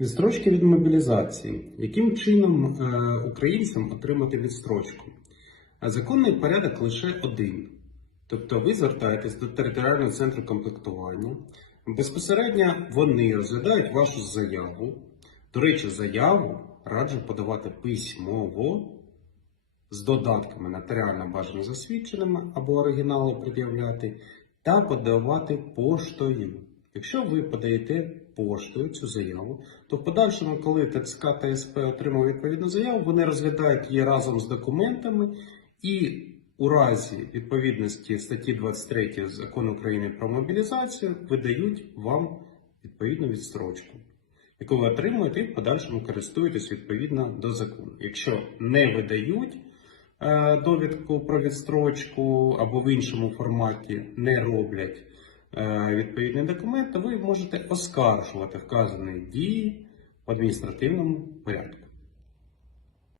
Відстрочки від мобілізації. Яким чином е, українцям отримати відстрочку? Законний порядок лише один. Тобто ви звертаєтесь до територіального центру комплектування. Безпосередньо вони розглядають вашу заяву. До речі, заяву раджу подавати письмово з додатками нотаріально бажано засвідченими або оригінали пред'являти, та подавати поштою. Якщо ви подаєте поштою цю заяву, то в подальшому, коли ТЦК та СП отримав відповідну заяву, вони розглядають її разом з документами і у разі відповідності статті 23 закону України про мобілізацію видають вам відповідну відстрочку, яку ви отримуєте і в подальшому користуєтесь відповідно до закону. Якщо не видають е, довідку про відстрочку або в іншому форматі не роблять відповідний документ, то ви можете оскаржувати вказані дії в адміністративному порядку.